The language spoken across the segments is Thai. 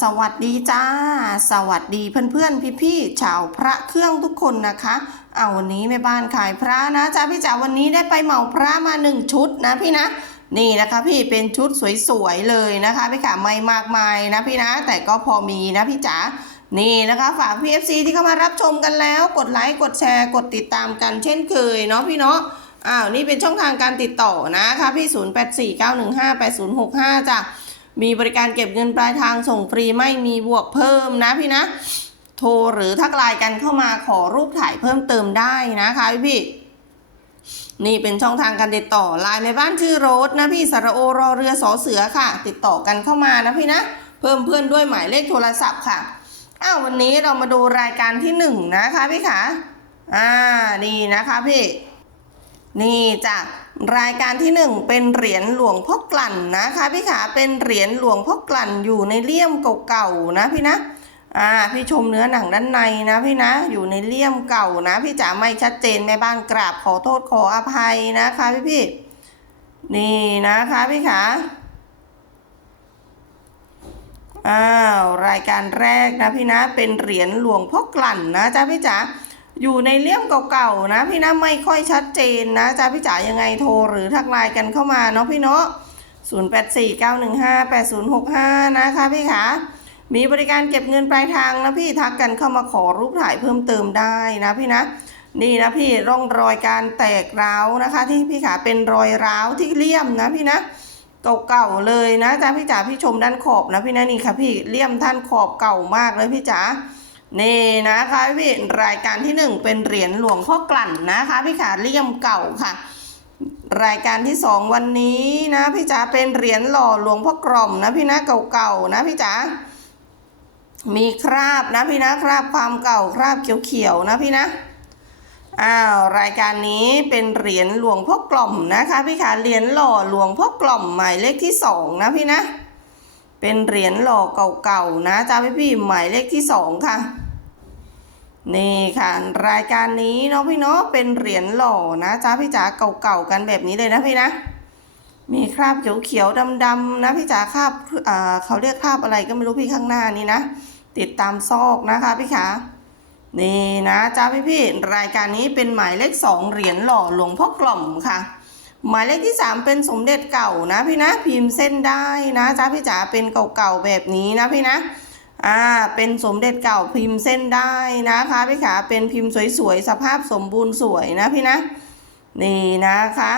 สวัสดีจ้า สวัสดีเพื่อนๆ พี่ๆชาวพระเครื่องทุกคนนะคะ เอาวันนี้แม่บ้านขายพระนะจ้าพี่จ๋าวันนี้ได้ไปเหมาพระมาหนึ่งชุดนะพี่นะนี่นะคะพี่เป็นชุดสวยๆเลยนะคะพี่ขาไม่มากมายนะพี่นะ แต่ก็พอมีนะพี่จ๋านี่นะคะฝากพี่เอฟซีที่เข้ามารับชมกันแล้ว กดไลค์กดแชร์กดติดตามกันเช่นเคยเนาะพี่เนาะอ้าวนี่เป็นช่องทางการติดต่อนะคะพี่ 0849158065จ้ะ มีบริการเก็บเงินปลายทางส่งฟรีไม่มีบวกเพิ่มนะพี่นะ โทรหรือทักไลน์กันเข้ามาขอรูปถ่ายเพิ่มเติมได้นะคะพี่นี่เป็นช่องทางการติดต่อไลน์ในบ้านชื่อโรสนะพี่สระโอรอเรือสอเสือค่ะ ติดต่อกันเข้ามานะพี่นะ เพิ่มเพื่อนด้วยหมายเลขโทรศัพท์ค่ะอ้าววันนี้เรามาดูรายการที่หนึ่งนะคะพี่ขาอ่านี่นะคะพี่ นี่จ้ะ รายการที่หนึ่งเป็นเหรียญหลวงพ่อกลั่นนะคะพี่ขาเป็นเหรียญหลวงพ่อกลั่นอยู่ในเลี่ยมเก่าๆนะพี่นะอ่าพี่ชมเนื้อหนังด้านในนะพี่นะอยู่ในเลี่ยมเก่านะพี่จ๋าไม่ชัดเจนแม่บ้านกราบขอโทษขออภัยนะคะพี่พี่นี่นะคะพี่ขาอ้าวรายการแรกนะพี่นะเป็นเหรียญหลวงพ่อกลั่นนะจ๊ะพี่จ๋า อยู่ในเลี่ยมเก่าๆนะ พี่นะไม่ค่อยชัดเจนนะจ้าพี่จ๋ายังไงโทรหรือทักไลน์กันเข้ามาเนาะพี่เนาะ0849158065 นะคะพี่ขามีบริการเก็บเงินปลายทางนะพี่ทักกันเข้ามาขอรูปถ่ายเพิ่มเติมได้นะพี่นะ นี่นะพี่ร่องรอยการแตกร้าวนะคะ ที่พี่ขาเป็นรอยร้าวที่เลี่ยมนะพี่นะเก่าๆเลยนะจ้าพี่จ๋าพี่ชมด้านขอบนะพี่นะนี่ค่ะพี่เลี่ยมท่านขอบเก่ามากเลยพี่จ๋า นี่นะคะพี่รายการที่หนึ่งเป็นเหรียญหลวงพ่อกลั่นนะคะพี่ขาเลี่ยมเก่าค่ะ รายการที่สองวันนี้นะพี่จ๋าเป็นเหรียญหล่อหลวงพ่อกล่อมนะพี่นะเก่าๆนะพี่จ๋ามีคราบนะพี่นะคราบความเก่าคราบเขียวๆนะพี่นะอ้าวรายการนี้เป็นเหรียญหลวงพ่อกล่อมนะคะพี่ขาเหรียญหล่อหลวงพ่อกล่อมหมายเลขที่สองนะพี่นะเป็นเหรียญหล่อเก่าๆนะจ้าพี่พี่หมายเลขที่สองค่ะ นี่ค่ะ รายการนี้เนาะพี่เนาะเป็นเหรียญหล่อนะจ้าพี่จ๋าเก่าๆกันแบบนี้เลยนะพี่นะ มีคราบเขียวๆดำๆนะพี่จ๋าคราบอ่าเขาเรียกคราบอะไรก็ไม่รู้พี่ข้างหน้านี้นะ ติดตามซอกนะคะพี่ขานี่นะจ้าพี่พี่ๆรายการนี้เป็นหมายเลขสองเหรียญหล่อหลวงพ่อกล่อมค่ะ หมายเลขที่สามเป็นสมเด็จเก่านะพี่นะพิมพ์เส้นได้นะจ้าพี่จ๋าเป็นเก่าๆแบบนี้นะพี่นะ อ่าเป็นสมเด็จเก่าพิมพ์เส้นได้นะคะพี่ขาเป็นพิมพ์สวยๆสภาพสมบูรณ์สวยนะพี่นะนี่นะคะ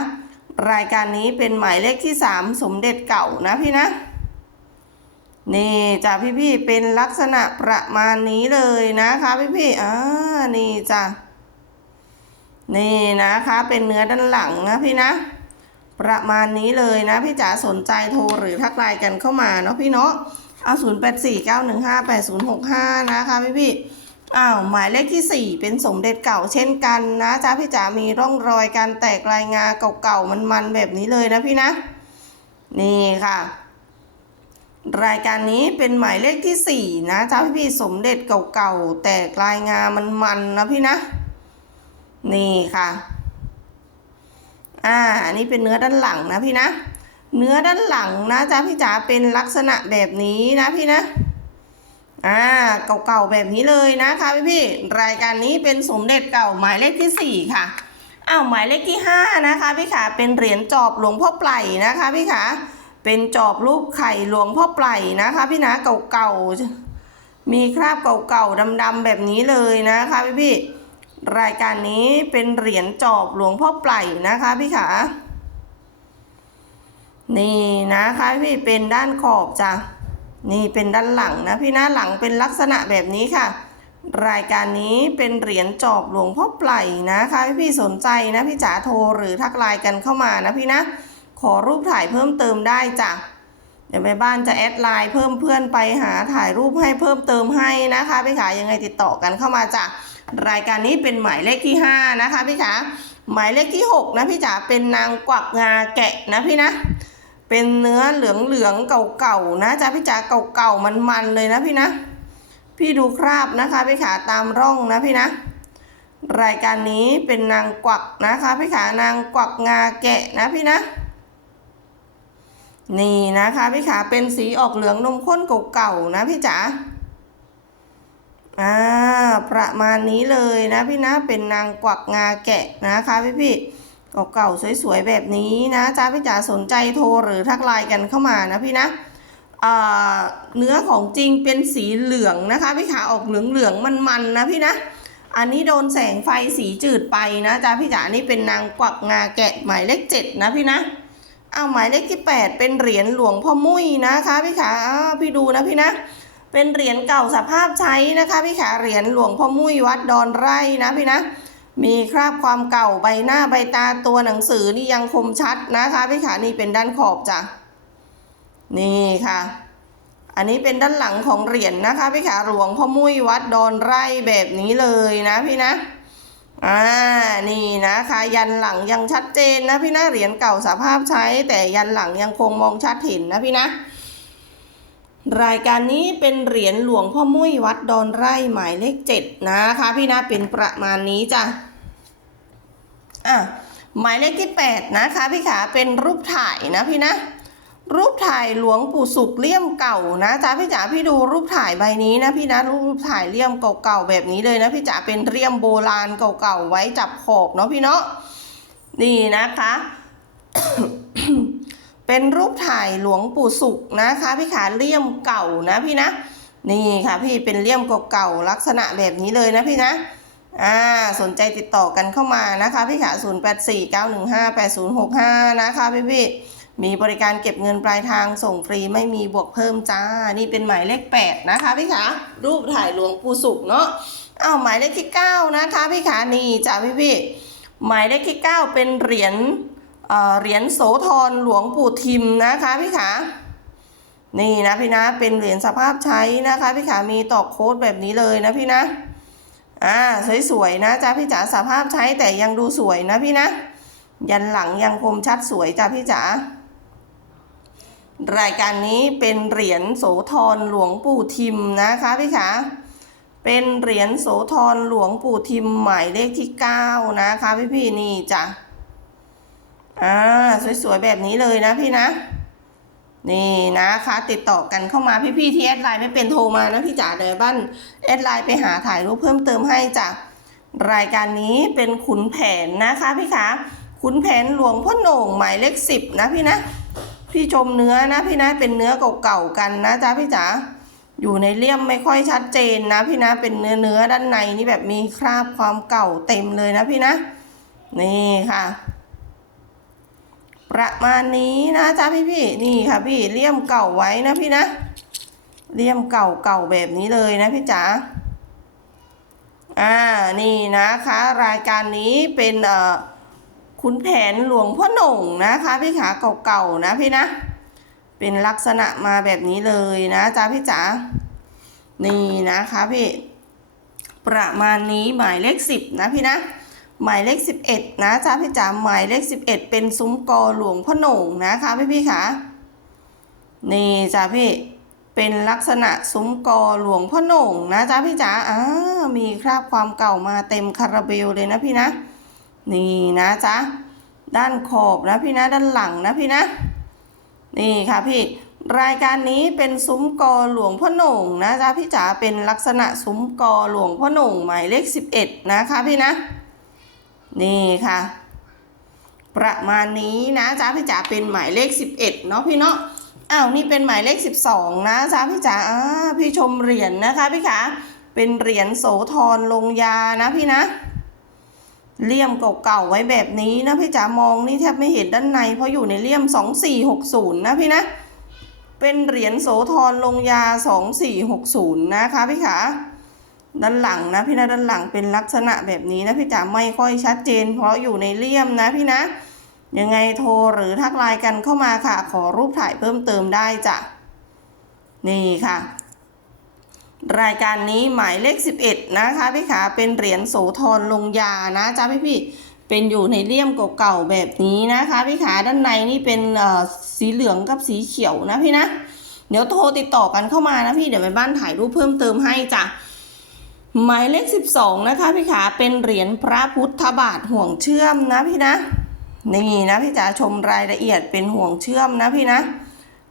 รายการนี้เป็นหมายเลขที่สามสมเด็จเก่านะพี่นะนี่จ้ะพี่ๆเป็นลักษณะประมาณนี้เลยนะคะพี่ๆอ่านี่จ้ะนี่นะคะเป็นเนื้อด้านหลังนะพี่นะ ประมาณนี้เลยนะพี่จ๋าสนใจโทรหรือทักไลน์กันเข้ามาเนาะพี่เนาะ เอา0 8 4 9 1 5 8 0 6 5นะคะพี่พี่อ้าวหมายเลขที่ 4 เป็นสมเด็จเก่าเช่นกันนะจ้าพี่จ๋ามีร่องรอยการแตกลายงาเก่าๆมันๆแบบนี้เลยนะพี่นะ นี่ค่ะ รายการนี้เป็นหมายเลขที่ 4 นะจ้าพี่พี่สมเด็จเก่าๆแตกลายงามันๆนะพี่นะ นี่ค่ะ อ่าอันนี้เป็นเนื้อด้านหลังนะพี่นะ เนื้อด้านหลังนะจ๊ะพี่จ๋าเป็นลักษณะแบบนี้นะพี่นะ อ่าเก่าๆแบบนี้เลยนะคะพี่พี่รายการนี้เป็นสมเด็จเก่าหมายเลขที่สี่ค่ะอ้าวหมายเลขที่ห้านะคะพี่ขาเป็นเหรียญจอบหลวงพ่อไพล่นะคะพี่ขาเป็นจอบรูปไข่หลวงพ่อไพล่นะคะ พี่นะเก่าๆมีคราบเก่าๆดำๆแบบนี้เลยนะคะพี่พี่รายการนี้เป็นเหรียญจอบหลวงพ่อไพล่นะคะพี่ขา นี่นะคะพี่เป็นด้านขอบจ้ะนี่เป็นด้านหลังนะพี่หน้าหลังเป็นลักษณะแบบนี้ค่ะ รายการนี้เป็นเหรียญจอบหลวงพ่อไพล่นะคะพี่สนใจนะพี่จ๋าโทรหรือทักไลน์กันเข้ามานะพี่นะ ขอรูปถ่ายเพิ่มเติมได้จ้ะเดี๋ยวแม่บ้านจะแอดไลน์เพิ่มเพื่อนไปหาถ่ายรูปให้เพิ่มเติมให้นะคะพี่ขายังไงติดต่อกันเข้ามาจ้ะรายการนี้เป็นหมายเลขที่ห้านะคะพี่ขาหมายเลขที่หกนะพี่จ๋าเป็นนางกวักงาแกะนะพี่นะ เป็นเนื้อเหลืองๆเก่าๆนะจ๊ะพี่จ๋าเก่าๆมันๆเลยนะพี่นะ พี่ดูคราบนะคะพี่ขาตามร่องนะพี่นะ รายการนี้เป็นนางกวักนะคะพี่ขานางกวักงาแกะนะพี่นะนี่นะคะพี่ขาเป็นสีออกเหลืองนมข้นเก่าๆนะพี่จ๋าอ่าประมาณนี้เลยนะพี่นะเป็นนางกวักงาแกะนะคะพี่พี่ เก่าๆสวยๆแบบนี้นะจ้าพี่จ๋าสนใจโทรหรือทักไลน์กันเข้ามานะพี่นะเนื้อของจริงเป็นสีเหลืองนะคะพี่ขาออกเหลืองๆมันๆนะพี่นะ อันนี้โดนแสงไฟสีจืดไปนะจ้าพี่จ๋านี่เป็นนางกวักงาแกะหมายเลขเจ็ดนะพี่นะเอาหมายเลขที่ 8 เป็นเหรียญหลวงพ่อมุ้ยนะคะพี่ขาพี่ดูนะพี่นะ เป็นเหรียญเก่าสภาพใช้นะคะพี่ขาเหรียญหลวงพ่อมุ้ยวัดดอนไร่นะพี่นะ มีคราบความเก่าใบหน้าใบตาตัวหนังสือนี่ยังคมชัดนะคะพี่ขานี่เป็นด้านขอบจ้ะนี่ค่ะ อันนี้เป็นด้านหลังของเหรียญนะคะพี่ขาหลวงพ่อมุ้ยวัดดอนไร่แบบนี้เลยนะพี่นะอ่านี่นะคะยันหลังยังชัดเจนนะพี่นะเหรียญเก่าสภาพใช้ แต่ยันหลังยังคงมองชัดเห็นนะพี่นะ รายการนี้เป็นเหรียญหลวงพ่อมุ้ยวัดดอนไร่หมายเลขเจ็ดนะคะ พี่นะเป็นประมาณนี้จ้ะอะหมายเลขที่แปดนะคะ พี่ขาเป็นรูปถ่ายนะพี่นะ รูปถ่ายหลวงปู่สุขเลี่ยมเก่านะจ๊ะพี่จ๋าพี่ดูรูปถ่ายใบนี้นะพี่นะรูปถ่ายเลี่ยมเก่าๆแบบนี้เลยนะพี่จ๋าเป็นเลี่ยมโบราณเก่าๆไว้จับขอบเนาะพี่เนาะนี่นะคะ เป็นรูปถ่ายหลวงปู่สุขนะคะพี่ขาเลี่ยมเก่านะพี่นะ นี่ค่ะพี่เป็นเลี่ยมเก่าๆลักษณะแบบนี้เลยนะพี่นะอ่าสนใจติดต่อกันเข้ามานะคะพี่ขา0849158065 นะคะพี่พี่มีบริการเก็บเงินปลายทางส่งฟรีไม่มีบวกเพิ่มจ้า นี่เป็นหมายเลข 8 นะคะพี่ขารูปถ่ายหลวงปู่สุขเนาะอ้าวหมายเลขที่ 9 นะคะพี่ขานี่จ้าพี่พี่หมายเลขที่ 9 เป็นเหรียญ เหรียญโสธรหลวงปู่ทิมนะคะพี่ขานี่นะพี่นะเป็นเหรียญสภาพใช้นะคะพี่ขามีตอกโค้ดแบบนี้เลยนะพี่นะอ่าสวยๆนะจ้าพี่จ๋าสภาพใช้แต่ยังดูสวยนะพี่นะ ยันหลังยังคมชัดสวยจ้าพี่จ๋ารายการนี้เป็นเหรียญโสธรหลวงปู่ทิมนะคะพี่ขาเป็นเหรียญโสธรหลวงปู่ทิมหมายเลขที่ 9 นะคะพี่พี่ๆนี่จ้ะ อ่าสวยๆแบบนี้เลยนะพี่นะ นี่นะคะ ติดต่อกันเข้ามาพี่ๆที่แอดไลน์ไม่เป็นโทรมานะพี่จ๋าเดี๋ยวบ้านแอดไลน์ไปหาถ่ายรูปเพิ่มเติมให้จ้ะรายการนี้เป็นขุนแผนนะคะพี่ขาขุนแผนหลวงพ่อโหน่งหมายเลขสิบนะพี่นะพี่ชมเนื้อนะพี่นะเป็นเนื้อเก่าๆกันนะจ๊ะพี่จ๋าอยู่ในเลี่ยมไม่ค่อยชัดเจนนะพี่นะเป็นเนื้อเนื้อด้านในนี่แบบมีคราบความเก่าเต็มเลยนะพี่นะ นี่ค่ะ ประมาณนี้นะจ๊ะพี่พี่นี่ค่ะพี่เลี่ยมเก่าไว้นะพี่นะเลี่ยมเก่าเก่าแบบนี้เลยนะพี่จ๋าอ่านี่นะคะ รายการนี้เป็นเอ่อขุนแผนหลวงพ่อหน่งนะคะ พี่ขาเก่าๆนะพี่นะ เป็นลักษณะมาแบบนี้เลยนะจ๊ะพี่จ๋านี่นะคะพี่ประมาณนี้หมายเลขสิบนะพี่นะ หมายเลข 11 นะจ้าพี่จ๋าหมายเลข 11 เป็นซุ้มกอหลวงพ่อหน่งนะคะพี่พี่คะนี่จ้าพี่เป็นลักษณะซุ้มกอหลวงพ่อหน่งนะจ้าพี่จ๋าอ่ามีคราบความเก่ามาเต็มคาราเบลเลยนะพี่นะ นี่นะจ๊ะด้านขอบนะพี่นะด้านหลังนะพี่นะ นี่ค่ะพี่รายการนี้เป็นซุ้มกอหลวงพ่อหน่งนะจ๊ะพี่จ๋าเป็นลักษณะซุ้มกอหลวงพ่อหน่งหมายเลข 11 นะคะพี่นะ นี่ค่ะ ประมาณนี้นะจ๊ะพี่จ๋าเป็นหมายเลข 11 เนาะพี่เนาะอ้าวนี่เป็นหมายเลข 12 นะจ๊ะพี่จ๋าอ่าพี่ชมเหรียญนะคะพี่ขาเป็นเหรียญโสธรลงยานะพี่นะเลี่ยมเก่าๆไว้แบบนี้นะพี่จ๋ามองนี่แทบไม่เห็นด้านใน เพราะอยู่ในเลี่ยม 2460 นะพี่นะ เป็นเหรียญโสธรลงยา 2460 นะคะพี่ขา ด้านหลังนะพี่นะด้านหลังเป็นลักษณะแบบนี้นะพี่จ๋าไม่ค่อยชัดเจน เพราะอยู่ในเลี่ยมนะพี่นะ ยังไงโทรหรือทักไลน์กันเข้ามาค่ะ ขอรูปถ่ายเพิ่มเติมได้จ้ะนี่ค่ะ รายการนี้หมายเลข 11 นะคะพี่ขาเป็นเหรียญโสธรลงยานะจ๊ะพี่พี่ๆเป็นอยู่ในเลี่ยมเก่าๆแบบนี้นะคะพี่ขาด้านในนี่เป็นเอ่อสีเหลืองกับสีเขียวนะพี่นะ เดี๋ยวโทรติดต่อกันเข้ามานะพี่เดี๋ยวไปบ้านถ่ายรูปเพิ่มเติมให้จ้ะ หมายเลข 12 นะคะพี่ขาเป็นเหรียญพระพุทธบาทห่วงเชื่อมนะพี่นะ นี่นะพี่จ๋าชมรายละเอียดเป็นห่วงเชื่อมนะพี่นะ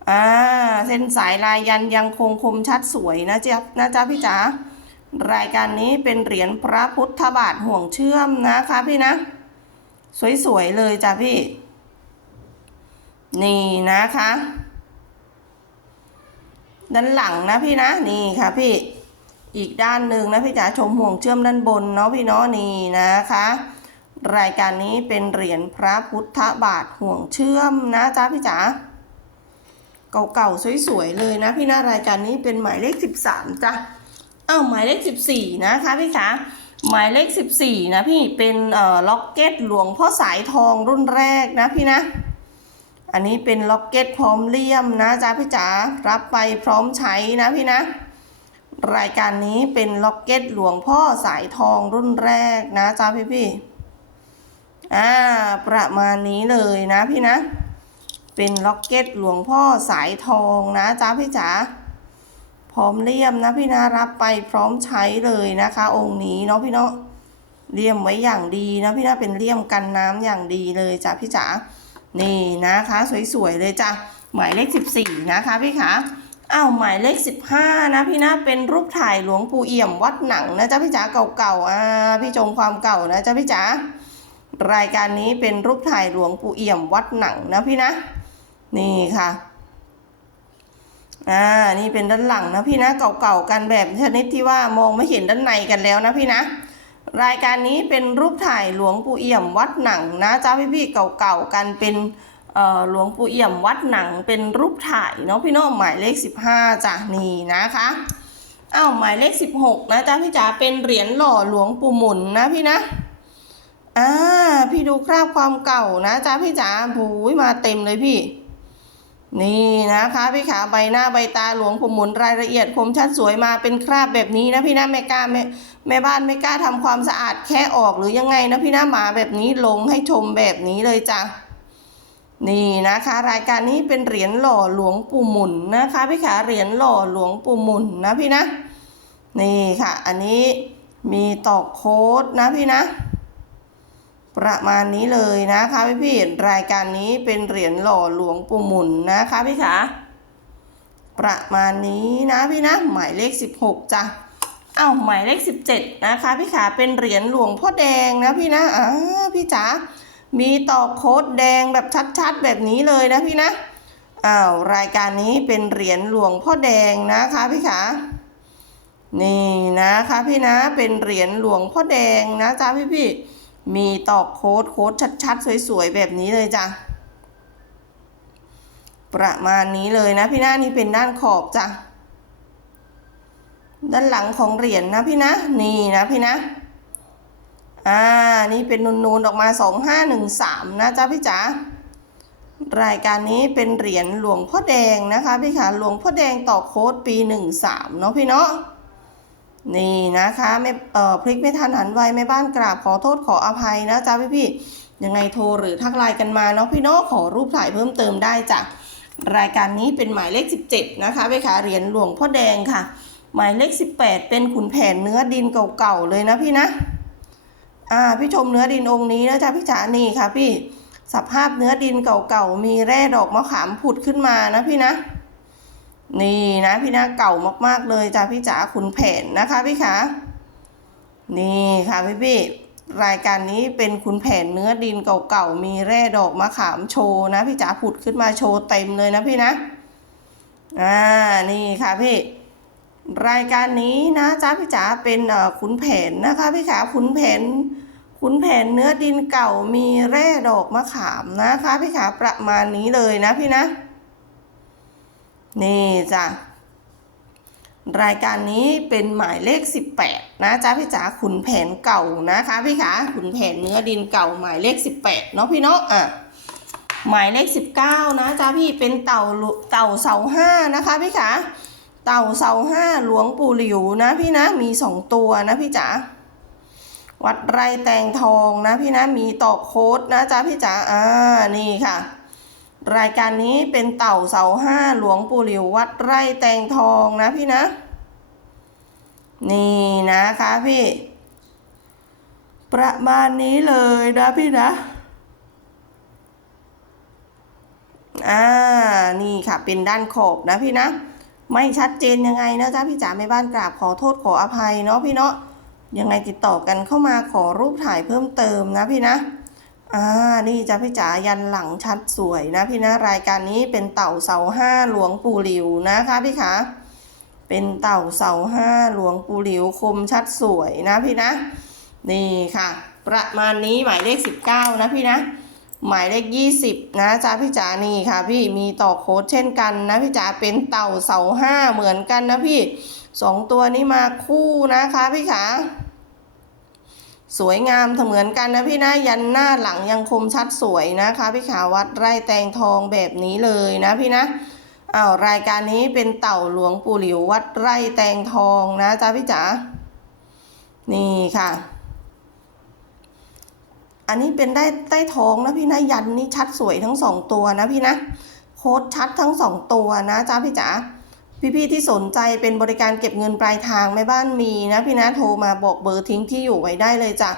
อ่าเส้นสายลายยันยังคงคมชัดสวยนะจ๊ะนะจ๊ะพี่จ๋ารายการนี้เป็นเหรียญพระพุทธบาทห่วงเชื่อมนะคะพี่นะ สวยๆเลยจ้ะพี่ นี่นะคะ ด้านหลังนะพี่นะ นี่ค่ะพี่ อีกด้านหนึ่งนะพี่จ๋าชมห่วงเชื่อมด้านบนเนาะพี่เนาะนี่นะคะ รายการนี้เป็นเหรียญพระพุทธบาทห่วงเชื่อมนะจ๊ะพี่จ๋าเก่าๆสวยๆเลยนะพี่นะรายการนี้เป็นหมายเลข 13จ้ะอ้าวหมายเลข 14 นะคะพี่คะหมายเลข 14 นะพี่เป็นเอ่อล็อกเก็ตหลวงพ่อสายทองรุ่นแรกนะพี่นะอันนี้เป็นล็อกเก็ตพร้อมเลี่ยมนะจ๊ะพี่จ๋ารับไปพร้อมใช้นะพี่นะ รายการนี้เป็นล็อกเก็ตหลวงพ่อสายทองรุ่นแรกนะจ๊ะพี่พี่อ่าประมาณนี้เลยนะพี่นะ เป็นล็อกเก็ตหลวงพ่อสายทองนะจ๊ะพี่จ๋าพร้อมเลี่ยมนะพี่นะรับไปพร้อมใช้เลยนะคะ องค์นี้เนาะพี่เนาะเลี่ยมไว้อย่างดีนะพี่นะเป็นเลี่ยมกันน้ำอย่างดีเลยจ้ะพี่จ๋านี่นะคะ สวยๆเลยจ้ะหมายเลข 14 นะคะพี่ขา อ้าวหมายเลข 15 นะพี่นะเป็นรูปถ่ายหลวงปู่เอี่ยมวัดหนังนะจ๊ะพี่จ๋าเก่าๆอ่าพี่ชมความเก่านะจ๊ะพี่จ๋ารายการนี้เป็นรูปถ่ายหลวงปู่เอี่ยมวัดหนังนะพี่นะ นี่ค่ะอ่านี่เป็นด้านหลังนะพี่นะเก่าๆกันแบบชนิดที่ว่ามองไม่เห็นด้านในกันแล้วนะพี่นะ รายการนี้เป็นรูปถ่ายหลวงปู่เอี่ยมวัดหนังนะจ้าพี่ๆเก่าๆกันเป็น หลวงปู่เอี่ยมวัดหนังเป็นรูปถ่ายเนาะพี่น้องหมายเลข 15จ้ะนี่นะคะอ้าวหมายเลข 16 นะจ้าพี่จ๋าเป็นเหรียญหล่อหลวงปู่หมุนนะพี่นะอ่าพี่ดูคราบความเก่านะจ้าพี่จ๋าหูยมาเต็มเลยพี่ นี่นะคะพี่ขาใบหน้าใบตาหลวงผมหมุนรายละเอียดคมชัดสวยมาเป็นคราบแบบนี้นะพี่นะแม่กล้าแม่แม่บ้านไม่กล้าทำความสะอาดแค่ออกหรือยังไงนะพี่นะหมาแบบนี้ลงให้ชมแบบนี้เลยจ้ะ นี่นะคะ รายการนี้เป็นเหรียญหล่อหลวงปู่หมุนนะคะพี่ขาเหรียญหล่อหลวงปู่หมุนนะพี่นะ นี่ค่ะ อันนี้มีตอกโค้ดนะพี่นะ ประมาณนี้เลยนะคะพี่พี่รายการนี้เป็นเหรียญหล่อหลวงปู่หมุนนะคะพี่ขาประมาณนี้นะพี่นะ หมายเลข 16จ้ะเอ้าหมายเลข 17 นะคะพี่ขาเป็นเหรียญหลวงพ่อแดงนะพี่นะอ่าพี่จ๋า มีต่อโค้ดแดงแบบชัดๆ แบบนี้เลยนะพี่นะอ้าวรายการนี้เป็นเหรียญหลวงพ่อแดงนะคะพี่ขานี่นะคะพี่นะเป็นเหรียญหลวงพ่อแดงนะจ๊ะพี่พี่มีตอกโค้ดโค้ดชัดๆ สวยๆ แบบนี้เลยจ้ะประมาณนี้เลยนะพี่นะนี่เป็นด้านขอบจ้ะด้านหลังของเหรียญนะพี่นะ นี่นะพี่นะ อ่า นี่เป็นนูนๆออกมา 2513 นะจ๊ะพี่จ๋ารายการนี้เป็นเหรียญหลวงพ่อแดงนะคะพี่ขาหลวงพ่อแดงต่อโค้ดปี 13 เนาะพี่เนาะนี่นะคะไม่เอ่อพลิกไม่ทันหันไวแม่บ้านกราบขอโทษขออภัยนะจ๊ะพี่พี่ยังไงโทรหรือทักไลน์กันมาเนาะพี่เนาะขอรูปถ่ายเพิ่มเติมได้จ้ะรายการนี้เป็นหมายเลข 17 นะคะพี่ขาเหรียญหลวงพ่อแดงค่ะ หมายเลข 18 เป็นขุนแผนเนื้อดินเก่าๆเลยนะพี่นะ อ่าพี่ชมเนื้อดินองค์นี้นะจ๊ะพี่จ๋านี่ค่ะพี่สภาพเนื้อดินเก่าๆมีแร่ดอกมะขามผุดขึ้นมานะพี่นะ นี่นะพี่นะเก่ามากๆเลยจ้ะพี่จ๋าขุนแผนนะคะพี่ขานี่ค่ะพี่พี่รายการนี้เป็นขุนแผนเนื้อดินเก่าๆมีแร่ดอกมะขามโชว์นะพี่จ๋าผุดขึ้นมาโชว์เต็มเลยนะพี่นะอ่านี่ค่ะพี่รายการนี้นะจ๊ะพี่จ๋าเป็นเอ่อขุนแผนนะคะพี่ขาขุนแผน ขุนแผนเนื้อดินเก่ามีแร่ดอกมะขามนะคะพี่ขาประมาณนี้เลยนะพี่นะ นี่จ้ะรายการนี้เป็นหมายเลข 18 นะจ๊ะพี่จ๋าขุนแผนเก่านะคะพี่ขาขุนแผนเนื้อดินเก่าหมายเลข 18 เนาะพี่เนาะอะหมายเลข 19 นะจ๊ะพี่เป็นเต่าเต่าเสาห้านะคะพี่ขาเต่าเสาห้าหลวงปู่หลิวนะพี่นะมีสองตัวนะพี่จ๋า วัดไร่แตงทองนะพี่นะมีตอกโค้ดนะจ๊ะพี่จ๋าอ่านี่ค่ะ รายการนี้เป็นเต่าเสาห้าหลวงปู่หลิววัดไร่แตงทองนะพี่นะ นี่นะคะพี่ ประมาณนี้เลยนะพี่นะอ่า นี่ค่ะ เป็นด้านขอบนะพี่นะ ไม่ชัดเจนยังไงนะจ๊ะพี่จ๋าแม่บ้านกราบขอโทษขออภัยเนาะพี่เนาะ ยังไงติดต่อกันเข้ามาขอรูปถ่ายเพิ่มเติมนะพี่นะอ่านี่จ้ะพี่จ๋ายันหลังชัดสวยนะพี่นะรายการนี้เป็นเต่าเสาห้าหลวงปู่หลิวนะคะพี่ขาเป็นเต่าเสาห้าหลวงปู่หลิวคมชัดสวยนะพี่นะ นี่ค่ะ ประมาณนี้หมายเลข 19 นะพี่นะ หมายเลข 20 นะจ๊ะพี่จ๋านี่ค่ะ พี่มีต่อโค้ดเช่นกันนะพี่จ๋าเป็นเต่าเสาห้าเหมือนกันนะพี่สองตัวนี้มาคู่นะคะพี่ขา สวยงามเหมือนกันนะพี่นะยันหน้าหลังยังคมชัดสวยนะคะพี่ขาวัดไร่แตงทองแบบนี้เลยนะพี่นะอ้าวรายการนี้เป็นเต่าหลวงปู่หลิววัดไร่แตงทองนะจ๊ะพี่จ๋านี่ค่ะ อันนี้เป็นได้ใต้ท้องนะพี่นะยันนี่ชัดสวยทั้งสองตัวนะพี่นะโค้ดชัดทั้งสองตัวนะจ๊ะพี่จ๋า พี่ๆที่สนใจเป็นบริการเก็บเงินปลายทางแม่บ้านมีนะพี่นะโทรมาบอกเบอร์ทิ้งที่อยู่ไว้ได้เลยจ้ะ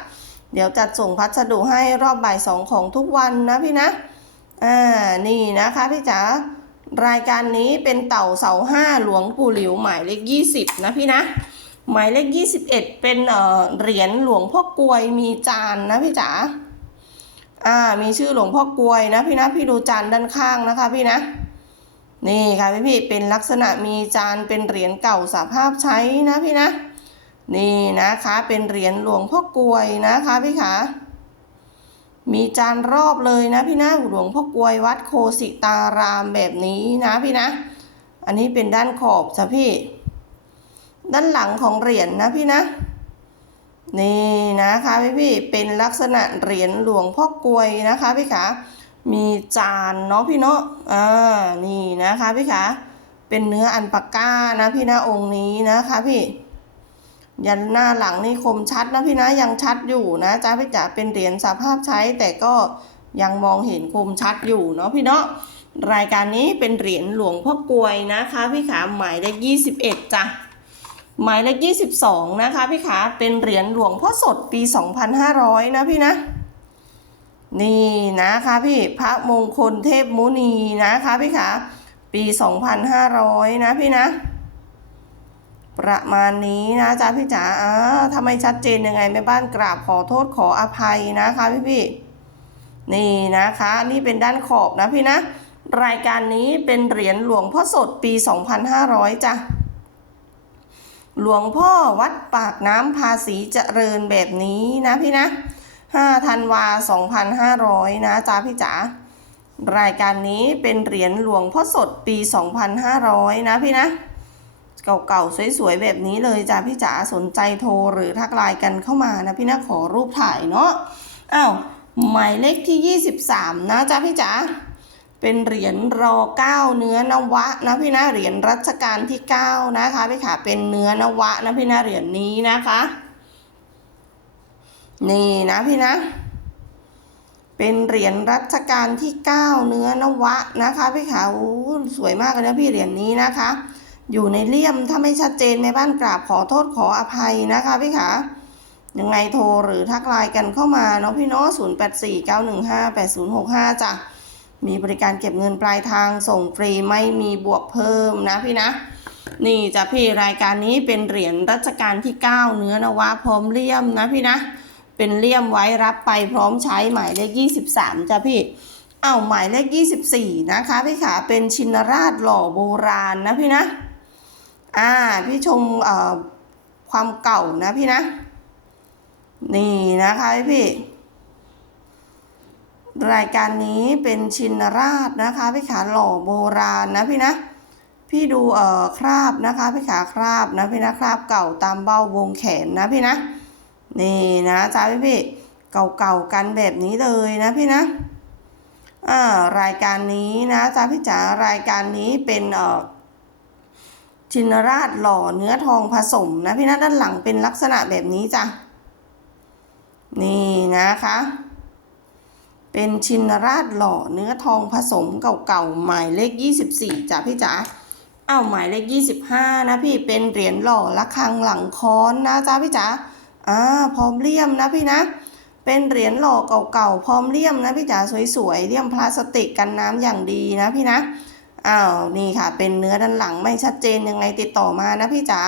เดี๋ยวจัดส่งพัสดุให้รอบบ่ายสองของทุกวันนะพี่นะอ่านี่นะคะพี่จ๋ารายการนี้เป็นเต่าเสาห้าหลวงปู่หลิวหมายเลขยี่สิบนะพี่นะ หมายเลขยี่สิบเอ็ดเป็นเอ่อเหรียญหลวงพ่อกลวยมีจานนะพี่จ๋าอ่ามีชื่อหลวงพ่อกลวยนะพี่นะพี่ดูจานด้านข้างนะคะพี่นะ นี่ค่ะพี่พี่เป็นลักษณะมีจานเป็นเหรียญเก่าสภาพใช้นะพี่นะ นี่นะคะเป็นเหรียญหลวงพ่อกลวยนะคะพี่ขามีจานรอบเลยนะพี่นะหลวงพ่อกลวยวัดโคสิตารามแบบนี้นะพี่นะ อันนี้เป็นด้านขอบจ้ะพี่ ด้านหลังของเหรียญนะพี่นะ นี่นะคะพี่พี่เป็นลักษณะเหรียญหลวงพ่อกลวยนะคะพี่ขา มีจานเนาะพี่เนาะอ่านี่นะคะพี่ขาเป็นเนื้ออันปากก้านะพี่นะองค์นี้นะคะพี่ ยันหน้าหลังนี่คมชัดนะพี่นะยังชัดอยู่นะจ้าพี่จ๋าเป็นเหรียญสภาพใช้ แต่ก็ยังมองเห็นคมชัดอยู่เนาะพี่เนาะรายการนี้เป็นเหรียญหลวงพ่อกลวยนะคะพี่ขาหมายเลขยี่สิบเอ็ดจ้ะหมายเลข22นะคะพี่ขาเป็นเหรียญหลวงพ่อสดปี2500นะพี่นะ นี่นะคะพี่พระมงคลเทพมุนีนะคะพี่ขาปี 2500 นะพี่นะ ประมาณนี้นะจ๊ะพี่จ๋าอ่าถ้าไม่ชัดเจนยังไงแม่บ้านกราบขอโทษขออภัยนะคะพี่พี่ๆนี่นะคะ นี่เป็นด้านขอบนะพี่นะ รายการนี้เป็นเหรียญหลวงพ่อสดปี 2500จ้ะหลวงพ่อวัดปากน้ำภาษีเจริญแบบนี้นะพี่นะ 5ธันวา 2,500 นะจ๊ะพี่จ๋ารายการนี้เป็นเหรียญหลวงพ่อสดปี 2,500 นะพี่นะ เก่าๆ สวยๆ แบบนี้เลยจ้ะพี่จ๋าสนใจโทรหรือทักไลน์กันเข้ามานะพี่นะขอรูปถ่ายเนาะอ้าวหมายเลขที่ 23 นะจ๊ะพี่จ๋าเป็นเหรียญรอเก้าเนื้อนวะนะพี่นะเหรียญรัชกาลที่เก้านะคะพี่ขาเป็นเนื้อนวะนะพี่นะเหรียญนี้นะคะ นี่นะพี่นะ เป็นเหรียญรัชกาลที่เก้าเนื้อนวะนะคะพี่ขาโอ้สวยมากเลยนะพี่เหรียญนี้นะคะ อยู่ในเลี่ยมถ้าไม่ชัดเจนในบ้านกราบขอโทษขออภัยนะคะพี่ขายังไงโทรหรือทักไลน์กันเข้ามาเนาะพี่เนาะ0 8 4 9 1 5 8 0 6 5จ้ะ มีบริการเก็บเงินปลายทางส่งฟรีไม่มีบวกเพิ่มนะพี่นะ นี่จ้ะพี่รายการนี้เป็นเหรียญรัชกาลที่ 9 เนื้อนวะพร้อมเลี่ยมนะพี่นะ เป็นเลี่ยมไว้รับไปพร้อมใช้หมายเลข 23จ้ะพี่เอ้าหมายเลข 24 นะคะพี่ขาเป็นชินราชหล่อโบราณนะพี่นะอ่าพี่ชมเอ่อความเก่านะพี่นะ นี่นะคะพี่พี่ รายการนี้เป็นชินราชนะคะพี่ขาหล่อโบราณนะพี่นะพี่ดูเอ่อคราบนะคะพี่ขาคราบนะพี่นะคราบเก่าตามเบ้าวงแขนนะพี่นะ นี่นะจ้าพี่พี่เก่าๆกันแบบนี้เลยนะพี่นะอ่ารายการนี้นะจ้าพี่จ๋ารายการนี้เป็นเอ่อชินราชหล่อเนื้อทองผสมนะพี่นะด้านหลังเป็นลักษณะแบบนี้จ้ะนี่นะคะ เป็นชินราชหล่อเนื้อทองผสมเก่าๆหมายเลข 24จ้ะพี่จ๋าอ้าวหมายเลข 25 นะพี่เป็นเหรียญหล่อระฆังหลังค้อนนะจ้าพี่จ๋า อ่าพร้อมเลี่ยมนะพี่นะ เป็นเหรียญหล่อเก่าๆพร้อมเลี่ยมนะพี่จ๋าสวยๆเลี่ยมพลาสติกกันน้ำอย่างดีนะพี่นะอ้าวนี่ค่ะ เป็นเนื้อด้านหลังไม่ชัดเจนยังไงติดต่อมานะพี่จ๋า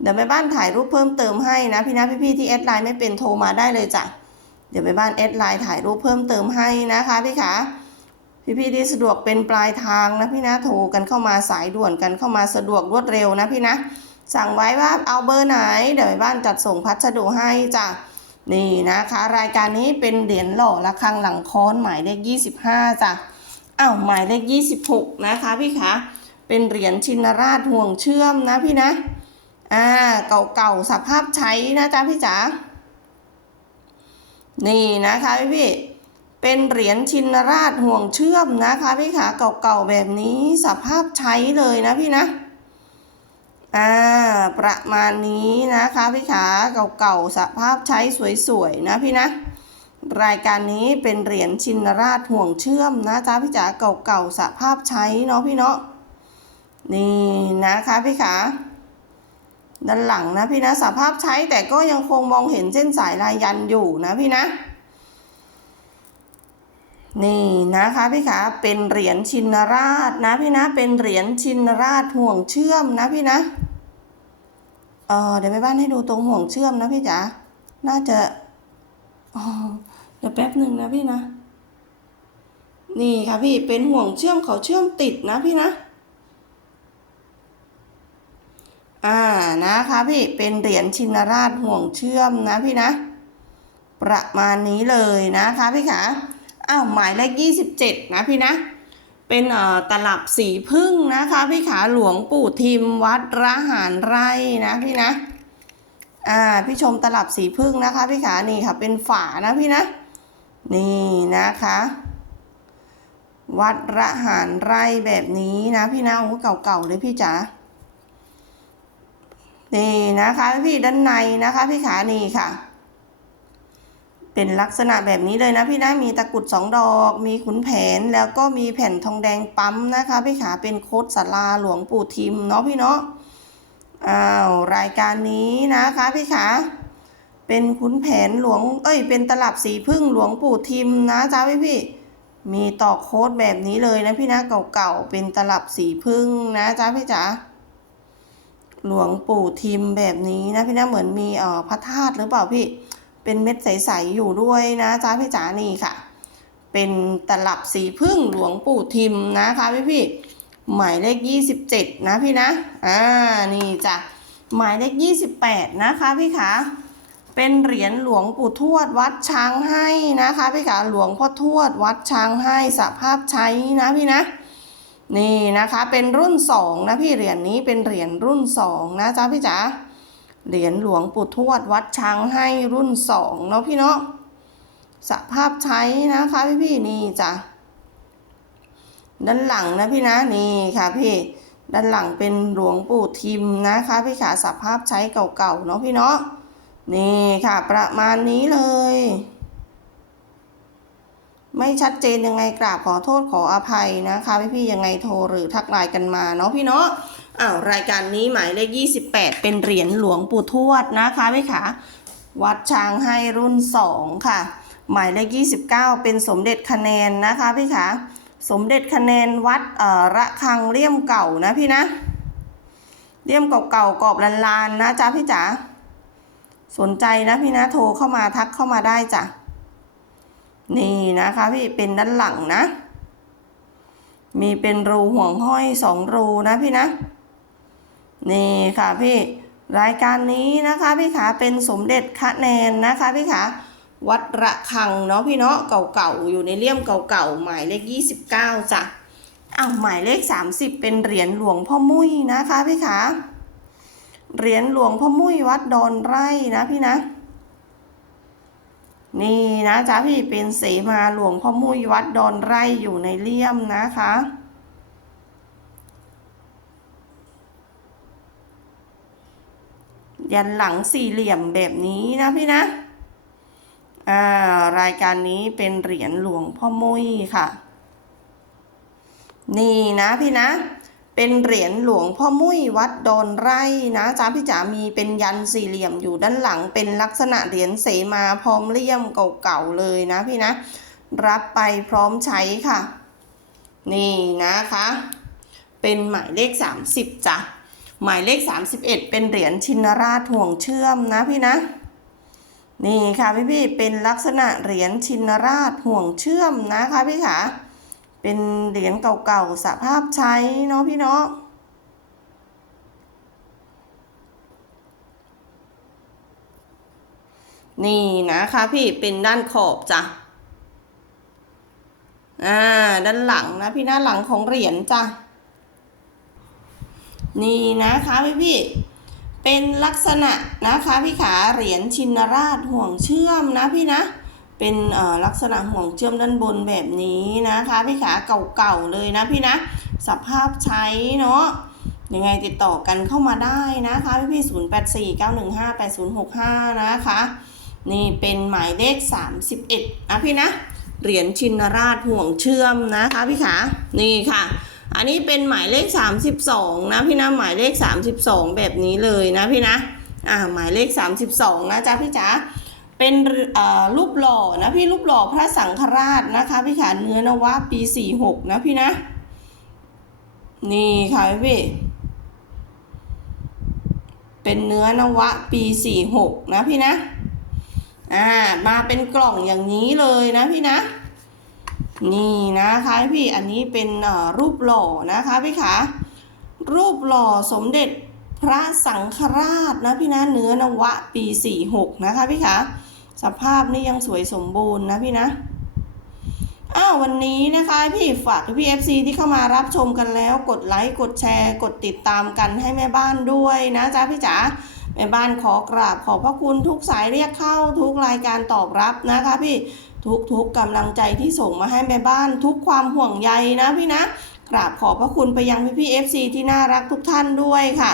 เดี๋ยวไปบ้านถ่ายรูปเพิ่มเติมให้นะพี่นะพี่ๆที่แอดไลน์ไม่เป็นโทรมาได้เลยจ้ะเดี๋ยวไปบ้านแอดไลน์ถ่ายรูปเพิ่มเติมให้นะคะพี่ขาพี่ๆที่สะดวกเป็นปลายทางนะพี่นะโทรกันเข้ามาสายด่วนกันเข้ามาสะดวกรวดเร็วนะพี่นะ สั่งไว้ว่าเอาเบอร์ไหน เดี๋ยวบ้านจัดส่งพัสดุให้จ้ะนี่นะคะ รายการนี้เป็นเหรียญหล่อระฆังหลังค้อนหมายเลข 25จ้ะอ้าวหมายเลข 26 นะคะพี่คะเป็นเหรียญชินราชห่วงเชื่อมนะพี่นะอ่าเก่าๆสภาพใช้นะจ๊ะพี่จ๋านี่นะคะพี่พี่เป็นเหรียญชินราชห่วงเชื่อมนะคะพี่ขาเก่าๆแบบนี้สภาพใช้เลยนะพี่นะ อ่าประมาณนี้นะคะพี่ขาเก่าๆสภาพใช้สวยๆนะพี่นะ รายการนี้เป็นเหรียญชินราชห่วงเชื่อมนะจ๊ะพี่จ๋าเก่าๆสภาพใช้เนาะพี่เนาะนี่นะคะพี่ขาด้านหลังนะพี่นะสภาพใช้แต่ก็ยังคงมองเห็นเส้นสายลายยันอยู่นะพี่นะ นี่นะคะพี่ขาเป็นเหรียญชินราชนะพี่นะเป็นเหรียญชินราชห่วงเชื่อมนะพี่นะเออเดี๋ยวไปบ้านให้ดูตรงห่วงเชื่อมนะพี่จ๋าน่าจะเดี๋ยวแป๊บหนึ่งนะพี่นะ นี่ค่ะพี่เป็นห่วงเชื่อมเขาเชื่อมติดนะพี่นะอ่านะคะพี่เป็นเหรียญชินราชห่วงเชื่อมนะพี่นะ ประมาณนี้เลยนะคะพี่ขา อ้าวหมายเลข27 นะพี่นะ เป็นตลับสีพึ่งนะคะพี่ขาหลวงปู่ทิมวัดระหารไร่นะพี่นะอ่าพี่ชมตลับสีพึ่งนะคะพี่ขานี่ค่ะเป็นฝานะพี่นะ นี่นะคะ วัดระหารไร่แบบนี้นะพี่นะโอ้เก่าๆเลยพี่จ๋านี่นะคะพี่ด้านในนะคะพี่ขานี่ค่ะ เป็นลักษณะแบบนี้เลยนะพี่นะมีตะกุดสองดอก มีขุนแผนแล้วก็มีแผ่นทองแดงปั๊มนะคะ พี่ขาเป็นโคดสาราหลวงปู่ทิมเนาะพี่เนาะอ้าวรายการนี้นะคะพี่ขาเป็นขุนแผนหลวง เอ้ย เป็นตลับสีพึ่งหลวงปู่ทิมนะจ้าพี่พี่มีต่อโค้ดแบบนี้เลยนะพี่นะเก่าๆเป็นตลับสีพึ่งนะจ้าพี่จ๋าหลวงปู่ทิมแบบนี้นะพี่นะเหมือนมีเอ่อพระธาตุหรือเปล่าพี่ เป็นเม็ดใสๆอยู่ด้วยนะจ้าพี่จ๋านี่ค่ะ เป็นตลับสีพึ่งหลวงปู่ทิมนะคะพี่พี่หมายเลข 27 นะพี่นะ อ่า นี่จ้ะ หมายเลข 28 นะคะพี่ขาเป็นเหรียญหลวงปู่ทวดวัดช้างให้นะคะพี่ขาหลวงพ่อทวดวัดช้างให้สภาพใช้นะพี่นะ นี่นะคะ เป็นรุ่นสองนะพี่เหรียญนี้เป็นเหรียญรุ่นสองนะจ๊ะพี่จ๋า เหรียญหลวงปู่ทวดวัดช้างให้รุ่นสองเนาะพี่เนาะสภาพใช้นะคะพี่พี่นี่จ้ะด้านหลังนะพี่นะนี่ค่ะพี่ด้านหลังเป็นหลวงปู่ทิมนะคะพี่ขาสภาพใช้เก่าๆเนาะพี่เนาะนี่ค่ะประมาณนี้เลย ไม่ชัดเจนยังไงกราบขอโทษขออภัยนะคะพี่พี่ยังไงโทรหรือทักไลน์กันมาเนาะพี่เนาะ อ้าวรายการนี้หมายเลข 28 เป็นเหรียญหลวงปู่ทวดนะคะพี่ขาวัดช้างให้รุ่น 2 ค่ะ หมายเลข 29 เป็นสมเด็จคะแนนนะคะพี่ขาสมเด็จคะแนนวัดเอ่อระฆังเลี่ยมเก่านะพี่นะเลี่ยมเก่าๆกรอบลานๆนะจ๊ะพี่จ๋าสนใจนะพี่นะโทรเข้ามาทักเข้ามาได้จ้ะนี่นะคะพี่เป็นด้านหลังนะ มีเป็นรูห่วงห้อยสองรูนะพี่นะ นี่ค่ะพี่รายการนี้นะคะพี่ขาเป็นสมเด็จคะแนนนะคะพี่ขาวัดระฆังเนาะพี่เนาะเก่าๆอยู่ในเลี่ยมเก่าๆหมายเลข 29จ้ะอ้าวหมายเลข 30 เป็นเหรียญหลวงพ่อมุ้ยนะคะพี่ขาเหรียญหลวงพ่อมุ้ยวัดดอนไร่นะพี่นะ นี่นะจ๊ะพี่เป็นเสมาหลวงพ่อมุ้ยวัดดอนไร่อยู่ในเลี่ยมนะคะ ยันหลังสี่เหลี่ยมแบบนี้นะพี่นะอ่ารายการนี้เป็นเหรียญหลวงพ่อมุ้ยค่ะ นี่นะพี่นะ เป็นเหรียญหลวงพ่อมุ้ยวัดดอนไร่นะจ๊ะพี่จ๋ามีเป็นยันสี่เหลี่ยมอยู่ด้านหลังเป็นลักษณะเหรียญเสมาพร้อมเลี่ยมเก่าๆเลยนะพี่นะ รับไปพร้อมใช้ค่ะ นี่นะคะ เป็นหมายเลข 30จ้ะ หมายเลข 31 เป็นเหรียญชินราชห่วงเชื่อมนะพี่นะ นี่ค่ะพี่พี่เป็นลักษณะเหรียญชินราชห่วงเชื่อมนะคะพี่ขาเป็นเหรียญเก่าๆสภาพใช้เนาะพี่เนาะนี่นะคะพี่เป็นด้านขอบจ้ะ อ่า ด้านหลังนะพี่หน้าหลังของเหรียญจ้ะ นี่นะคะพี่พี่เป็นลักษณะนะคะพี่ขาเหรียญชินราชห่วงเชื่อมนะพี่นะ เป็นเอ่อลักษณะห่วงเชื่อมด้านบนแบบนี้นะคะพี่ขาเก่าๆเลยนะพี่นะ สภาพใช้เนาะยังไงติดต่อกันเข้ามาได้นะคะพี่พี่ศูนย์แปดสี่เก้าหนึ่งห้าแปดศูนย์หกห้านะคะนี่เป็นหมายเลขสามสิบเอ็ดนะพี่นะ เหรียญชินราชห่วงเชื่อมนะคะพี่ขานี่ค่ะ อันนี้เป็นหมายเลข 32 นะพี่นะหมายเลข 32 แบบนี้เลยนะพี่นะอ่าหมายเลข 32 นะจ๊ะพี่จ๋าเป็นเอ่อรูปหล่อนะพี่รูปหล่อพระสังฆราชนะคะพี่ขาเนื้อนวะปี 46 นะพี่นะ นี่ค่ะพี่เป็นเนื้อนวะปี 46 นะพี่นะอ่ามาเป็นกล่องอย่างนี้เลยนะพี่นะ นี่นะคะพี่อันนี้เป็นรูปหล่อนะคะพี่ขารูปหล่อสมเด็จพระสังฆราชนะพี่นะเนื้อนวะปี 46 นะคะพี่ขาสภาพนี่ยังสวยสมบูรณ์นะพี่นะอ้าววันนี้นะคะพี่ฝากพี่ FC ที่เข้ามารับชมกันแล้วกดไลค์กดแชร์ กดติดตามกันให้แม่บ้านด้วยนะจ๊ะพี่จ๋าแม่บ้านขอกราบขอบพระคุณทุกสายเรียกเข้าทุกรายการตอบรับนะคะพี่ ทุกๆกำลังใจที่ส่งมาให้แม่บ้าน ทุกความห่วงใยนะพี่นะกราบขอบพระคุณไปยังพี่พี่เอฟซีที่น่ารักทุกท่านด้วยค่ะ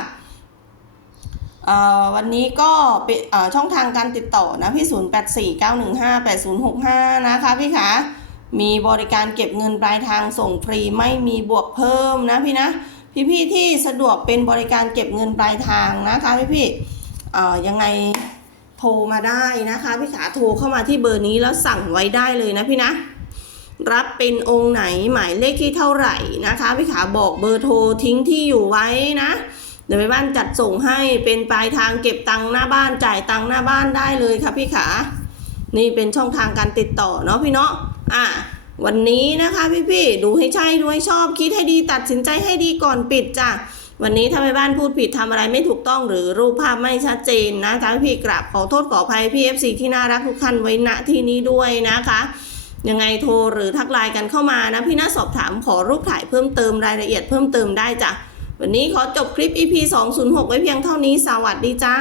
วันนี้ก็ช่องทางการติดต่อนะพี่ 0849158065 นะคะพี่คะมีบริการเก็บเงินปลายทางส่งฟรีไม่มีบวกเพิ่มนะพี่นะพี่ๆที่สะดวกเป็นบริการเก็บเงินปลายทางนะคะพี่ๆยังไง โทรมาได้นะคะพี่ขาโทรเข้ามาที่เบอร์นี้แล้วสั่งไว้ได้เลยนะพี่นะ รับเป็นองค์ไหนหมายเลขที่เท่าไหร่นะคะพี่ขาบอกเบอร์โทรทิ้งที่อยู่ไว้นะเดี๋ยวแม่บ้านจัดส่งให้เป็นปลายทางเก็บตังค์หน้าบ้านจ่ายตังค์หน้าบ้านได้เลยค่ะพี่ขานี่เป็นช่องทางการติดต่อเนาะพี่เนาะอะวันนี้นะคะพี่ๆดูให้ใช่ดูให้ชอบคิดให้ดีตัดสินใจให้ดีก่อนปิดจ้ะ วันนี้ถ้าแม่บ้านพูดผิดทำอะไรไม่ถูกต้องหรือรูปภาพไม่ชัดเจนนะจ๊ะพี่กราบขอโทษขออภัยพี่เอฟซีที่น่ารักทุกท่านไว้ณที่นี้ด้วยนะคะยังไงโทรหรือทักไลน์กันเข้ามานะพี่น่าสอบถามขอรูปถ่ายเพิ่มเติมรายละเอียดเพิ่มเติมได้จ้ะวันนี้ขอจบคลิป EP 206 ไว้เพียงเท่านี้สวัสดีจ้า